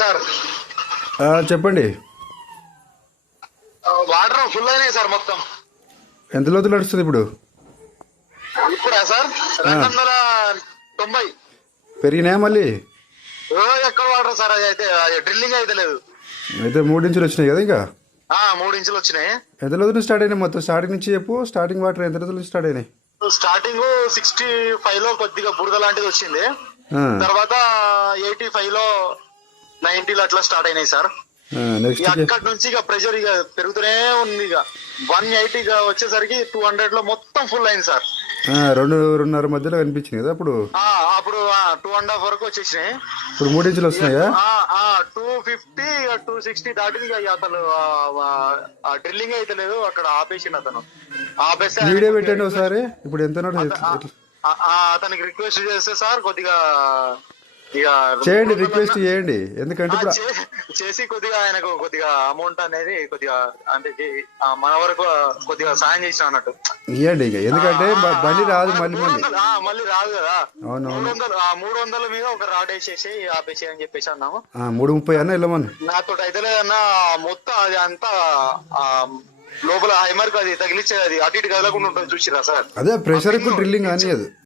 Sir చెప్పండి. Water full అయినాయి sir మొత్తం. ఎంత లోతు నడుస్తుంది ఇప్పుడు? ఇప్పుడా సార్ 290. పెరిగినాయా మళ్ళీ? ఎక్కడ వాటర్ సార్, అది అయితే డ్రిల్లింగ్ అయితే లేదు. అయితే 3 ఇంచులు వచ్చినాయి కదా ఇంకా? 3 ఇంచులు వచ్చినాయి. ఎంత లోతు నుంచి స్టార్ట్ అయినాయి మొత్తం? స్టార్టింగ్ నుంచి చెప్పు. స్టార్టింగ్ వాటర్ ఎంత లోతు నుంచి స్టార్ట్ అయినాయి? స్టార్టింగ్ 65 లో కొద్దిగా బురద లాంటిది వచ్చింది. తర్వాత 85 లో 90 అట్లా స్టార్ట్ అయినాయి సార్. నెక్స్ట్ అక్కడి నుంచి ఇక ప్రెషర్ ఇక పెరుగుతూనే ఉంది. ఇక 180 వచ్చేసరికి 200 లో మొత్తం ఫుల్ అయింది సార్. 2-2.5 మధ్యలో కనిపించింది కదా అప్పుడు? అప్పుడు 2.5 వరకు వచ్చేసినాయి. ఇప్పుడు 3 ఇంచులు వస్తున్నాయా? 250 260 దాటింది. ఇక అతను డ్రిల్లింగ్ అయితే లేదు, అక్కడ ఆపేసిండు అతను. ఆపేస్తే వీడియో పెట్టండి ఒకసారి. ఇప్పుడు ఎంత అతనికి రిక్వెస్ట్ చేస్తే సార్ కొద్దిగా ఇక చేయండి, రిక్వెస్ట్ చేయండి. ఎందుకంటే చేసి కొద్దిగా ఆయనకు కొద్దిగా అమౌంట్ అనేది కొద్దిగా అంటే మన వరకు కొద్దిగా సాయం చేసిన అన్నట్టు ఇవ్వండి. ఇక ఎందుకంటే బండి రాదు మళ్ళీ మళ్ళీ రాదు కదా. అవునవును. 300 మీద ఒక రాడ్ వేసేసి ఆపేసి అని చెప్పేసి అన్నాము. 3:30 అన్న వెళ్ళమని. నాతో అయితే లేదన్నా మొత్తం అది అంతా లోపల హైమర్క్ అది తగిలిచ్చేది, అది అటు ఇటు కదలకుండా ఉంటుంది చూసిరా సార్. అదే ప్రెషర్ కు డ్రిల్లింగ్ అని అది